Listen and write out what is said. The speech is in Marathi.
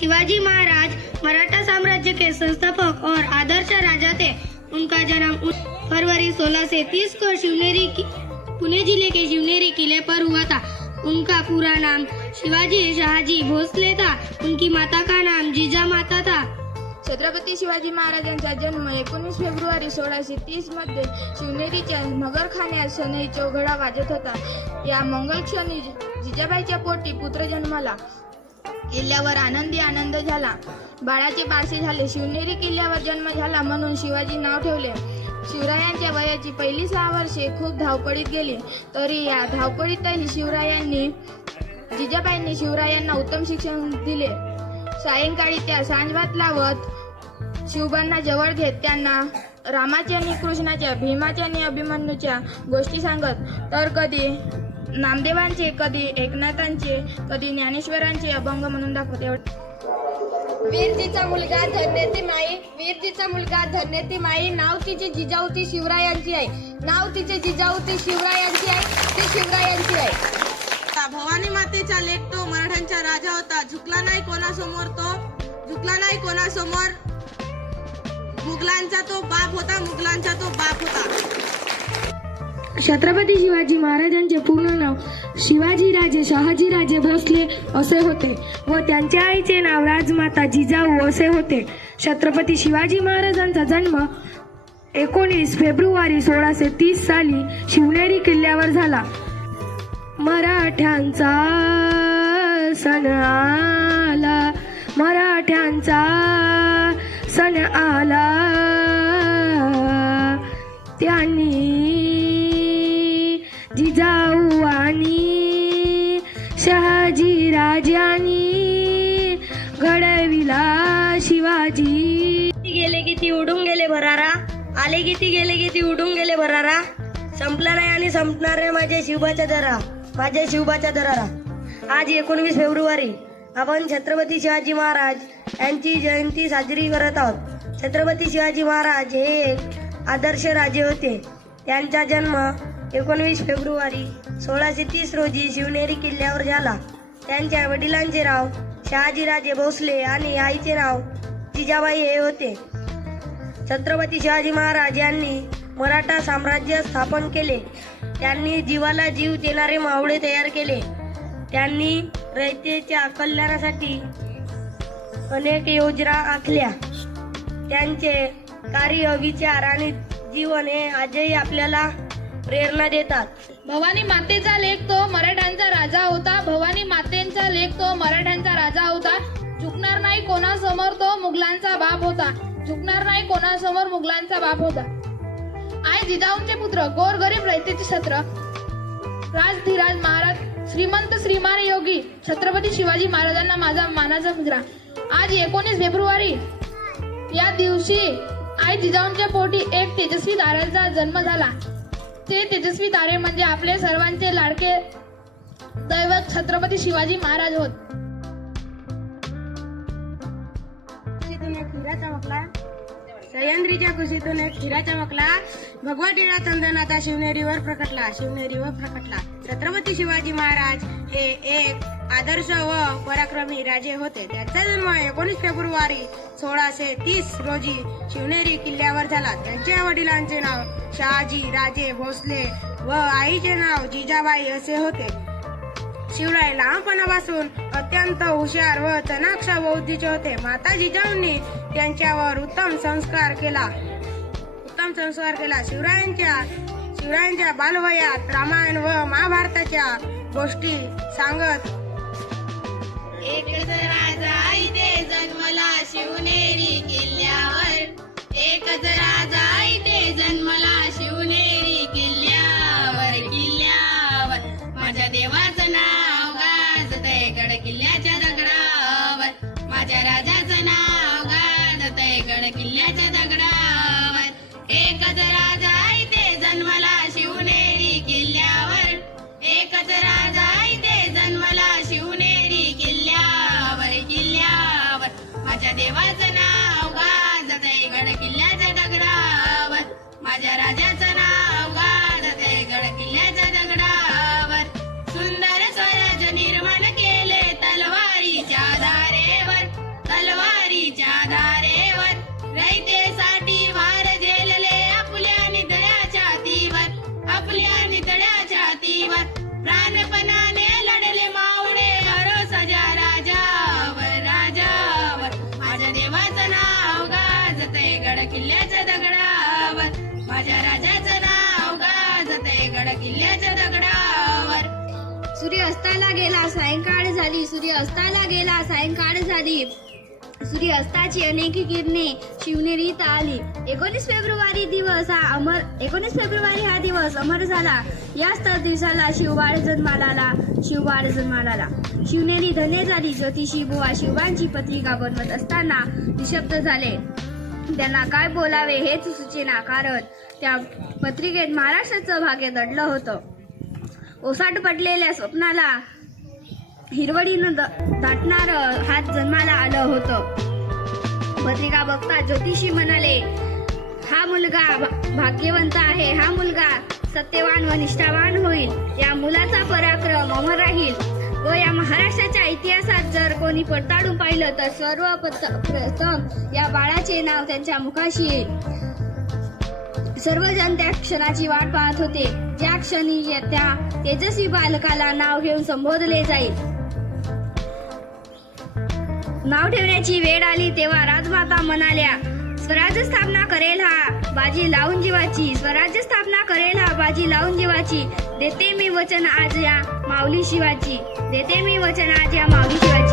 शिवाजी महाराज मराठा साम्राज्य के संस्थापक और आदर्श राजा थे। उनका जन्म उन- फरवरी 1630 को शिवनेरी पुणे जिले के शिवनेरी किले पर हुआ था। उनका पूरा नाम शिवाजी शाहजी भोसले था। उनकी माता का नाम जीजा माता था। छत्रपती शिवाजी महाराजांचा जन्म एकोणीस फेब्रुवारी सोळाशे तीसमध्ये शिवनेरीच्या नगरखान्यात शनई चौघडा वाजत होता. या मंगल क्षणी जिजाबाईच्या पोटी पुत्र जन्माला. किल्ल्यावर आनंदी आनंद झाला. बाळाचे बारसे झाले. शिवनेरी किल्ल्यावर जन्म झाला म्हणून शिवाजी नाव ठेवले. शिवरायांच्या वयाची पहिली सहा वर्षे खूप धावपळीत गेली. तरी या धावपळीतही शिवरायांनी जिजाबाईंनी शिवरायांना उत्तम शिक्षण दिले. सायंकाळी त्या सांजभात लावत शिवबांना जवळ घेत त्यांना रामाच्या आणि कृष्णाच्या भीमाच्या आणि अभिमन्यूच्या गोष्टी सांगत तर कधी नामदेवांचे कधी एकनाथांचे कधी ज्ञानेश्वरांचे अभंग म्हणून दाखवत. वीरजीचा मुलगा धन्यती माई वीरजीचा मुलगा धन्यती माई नाव तिचे जिजाऊती शिवरायांची आहे नाव तिचे जिजाऊती शिवरायांची आहे ती शिवरायांची आहे भवानी मातेचा लेख तो मराठ्यांचा राजा होता. झुकला नाही कोणासमोर तो? झुकला नाही कोणासमोर? मुघलांचा तो बाप होता मुघलांचा तो बाप होता. छत्रपती शिवाजी महाराजांचे पूर्ण नाव शिवाजी राजे शहाजी राजे भोसले असे होते व त्यांच्या आईचे नाव राजमाता जिजाऊ असे होते. छत्रपती शिवाजी महाराजांचा जन्म एकोणीस फेब्रुवारी सोळाशे तीस साली शिवनेरी किल्ल्यावर झाला. मराठ्यांचा सण आला. मराठ्यांचा सण आला. त्यांनी जिजाऊ आणि शहाजी राजांनी घडविला शिवाजी. गेले की ती उडून गेले भरारा. आले की ती गेले की ती उडून गेले भरारा. संपला नाही आणि संपणार नाही माझ्या शिवबाच्या दरा. माझ्या शिवबाच्या दरारा आज एकोणवीस फेब्रुवारी. आपण छत्रपती शिवाजी महाराज यांची जयंती साजरी करत आहोत. छत्रपती शिवाजी महाराज हे एक आदर्श राजे होते. त्यांचा जन्म एकोणवीस फेब्रुवारी सोळाशे तीस रोजी शिवनेरी किल्ल्यावर झाला. त्यांच्या वडिलांचे नाव शहाजीराजे भोसले आणि आईचे नाव जिजाबाई हे होते. छत्रपती शिवाजी महाराज यांनी मराठा साम्राज्य स्थापन केले. त्यांनी जीवाला जीव देणारे मावळे तयार केले. त्यांनी रयतेच्या कल्याणासाठी अनेक योजना आखल्या. त्यांचे कार्य विचार आणि जीवन हे आजही आपल्याला प्रेरणा देतात. भवानी मातेचा लेख तो मराठ्यांचा राजा होता. भवानी मातेचा लेख तो मराठ्यांचा राजा होता. झुकणार नाही कोणासमोर तो मुघलांचा बाप होता. झुकणार नाही कोणासमोर मुघलांचा बाप होता. आई जिजाऊंचे पुत्र गोर गरीब रयतेचे छत्र राजधीराज महाराज श्रीमंत श्रीमान योगी छत्रपती शिवाजी महाराजांना माझा मानाचा मुजरा आज एकोणीस फेब्रुवारी या दिवशी आई जिजाऊंच्या पोटी एक तेजस्वी ताऱ्याचा जन्म झाला. ते तेजस्वी तारे म्हणजे आपले सर्वांचे लाडके दैवत छत्रपती शिवाजी महाराज होत. एक सह्याद्रीच्या कुशीतून एक हिरा चमकला. भगवा टिळा चंदनाचा शिवनेरीवर प्रकटला शिवनेरीवर प्रकटला. छत्रपती शिवाजी महाराज हे एक आदर्श व पराक्रमी राजे होते. त्यांचा जन्म एकोणीस फेब्रुवारी सोळाशे तीस रोजी शिवनेरी किल्ल्यावर झाला. त्यांच्या वडिलांचे नाव शहाजी राजे भोसले व आईचे नाव जिजाबाई असे होते. शिवराय लहानपणापासून अत्यंत हुशार व तनाक्ष बौद्धीचे होते. माता जिजाऊंनी त्यांच्यावर उत्तम संस्कार केला. उत्तम संस्कार केला. शिवरायांच्या शिवरायांच्या बालवयात रामायण व महाभारताच्या गोष्टी सांगत एकच राजा इथे जन्मला शिवनेरी किल्ल्यावर. एकच राजा इथे जन्मला किल्ल्याच्या दगडावर. माझ्या राजाचं नाव गाजतय गड किल्ल्याच्या दगडावर. सूर्य अस्ताला गेला सायंकाळ झाली. सूर्य अस्ताला गेला सायंकाळ झाली. सूर्य अस्ताची अनेक किरणे शिवनेरीत आली. एकोणीस फेब्रुवारी दिवस हा अमर एकोणीस फेब्रुवारी हा दिवस अमर झाला. याच तर दिवसाला शिवबाळ जन्माला आला शिवबाळ जन्माला. शिवनेरी धने झाली. ज्योतिषी बुवा शिवांची पत्रिका बनवत असताना निशब्द झाले. त्यांना काय बोलावे हेच सुचेना कारण त्या पत्रिकेत महाराष्ट्राचं भाग्य दडलं होतं. ओसाट पडलेल्या स्वप्नाला हिरवडीनं द- दाटणार हात जन्माला आलं होतं. पत्रिका बघता ज्योतिषी म्हणाले हा मुलगा भा- भाग्यवंत आहे. हा मुलगा सत्यवान व निष्ठावान होईल. या मुलाचा पराक्रम अमर राहील. व या महाराष्ट्राच्या इतिहासात जर कोणी पडताळून पाहिलं तर सर्वप्रथम या बाळाचे नाव त्यांच्या मुखाशी येईल. सर्वजण त्या क्षणाची वाट पाहत होते. ज्या क्षणी त्या तेजस्वी बालकाला नाव घेऊन संबोधले जाईल. नाव ठेवण्याची वेळ आली तेव्हा राजमाता म्हणाल्या स्वराज स्थापना करेल हा. बाजी लावून जीवाची. स्वराज्य स्थापना करेल हा बाजी लावून जीवाची. देते मी वचन आज या माऊली शिवाची. देते मी वचन आज या माऊली शिवाची.